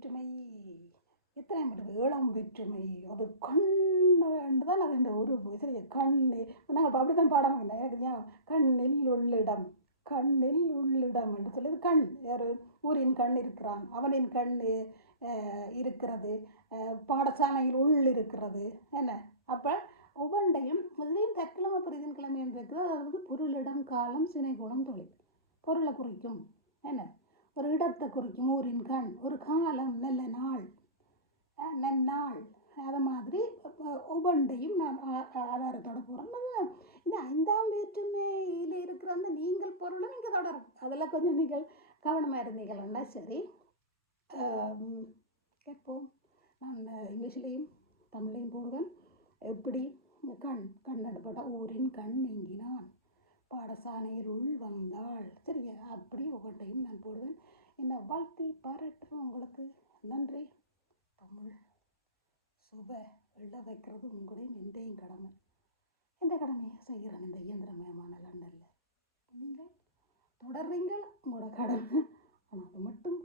வேற்றுமை எத்தனை மட்டும் 7ஆம் வேற்றுமை அது கண்ணு தான் அது இந்த ஒரு சரி கண்ணு நாங்கள் அப்படி தான் பாடாமல் இல்லை எனக்கு கண்ணில் உள்ளிடம் கண்ணில் உள்ளிடம் என்று சொல்லி கண் யார் ஊரின் கண் இருக்கிறான் அவனின் கண் இருக்கிறது பாடசாலையில் உள் இருக்கிறது என்ன அப்போ ஒவ்வொன்றையும் இதுலேயும் தற்கிழமை பிரிதின் கிழமை என்று இருக்கிறது அதாவது பொருளிடம் காலம் சினை குணம் தொழில் பொருளை குறிக்கும் என்ன ஒரு இடத்தை குறிக்கும் ஊரின் கண் ஒரு காலம் நல்ல நாள் நன்னாள் அது மாதிரி ஒவ்வொன்றையும் நான் ஆதாரத்தோட போகிறேன் இந்த 5ஆம் வேற்றுமையில் இருக்கிற அந்த நீங்கள் பொருளும் இங்கே தொடரும் அதில் கொஞ்சம் நீங்கள் கவனமாக இருந்தீங்கன்னா சரி கேட்போம் நான் இங்கிலீஷ்லேயும் தமிழ்லையும் போடுவேன் எப்படி கண்ணெடுப்பட்ட ஊரின் கண் நீங்கினான் பாடசாலையில் உள் வந்தாள் சரியா அப்படி ஒவ்வொன்றையும் நான் போடுவேன் என்னை வாழ்த்தி பாராட்டுறேன் உங்களுக்கு நன்றி தமிழ் சுவை எழுத வைக்கிறது உங்களையும் எந்தையும் கடமை எந்த கடமையை செய்கிறேன் இந்த இயந்திரமயமான லண்டனில் நீங்கள் தொடர்றீங்க உங்களோட கடமை ஆனால் அது மட்டும்